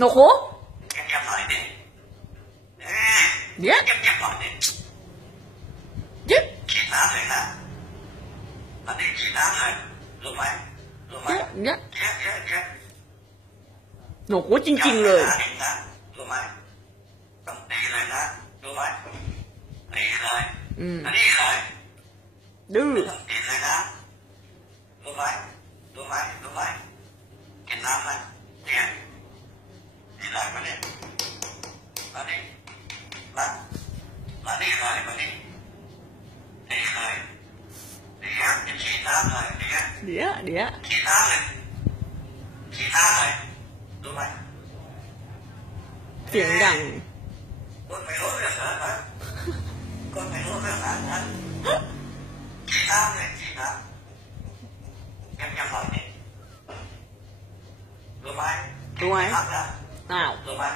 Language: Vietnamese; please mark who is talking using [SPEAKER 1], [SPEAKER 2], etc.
[SPEAKER 1] nổ Yes. Chăm
[SPEAKER 2] chăm hỏi đi Yes. Chị tám rồi tám rồi Đúng
[SPEAKER 1] nổ chinh chinh rồi.
[SPEAKER 2] Đúng rồi Đúng vậy Đi rồi ừ Nó đi rồi đưa Đi rồi đó Đúng vậy Đúng vậy Đúng vậy Chị tám rồi Đi Đi rồi mà đi Mà đi Mà Mà đi mà đi. Đi rồi Đi ra Chị tám rồi Đi ra
[SPEAKER 1] đĩa đĩa
[SPEAKER 2] chị ta rồi chị ta rồi đúng vậy.
[SPEAKER 1] Tiếng đằng.
[SPEAKER 2] Con phải hốt được hả hả? Con phải hốt được hả hả? Chị ta rồi chị ta em nhầm hỏi đi. Đúng vậy. Đúng đó. nào. Đúng vậy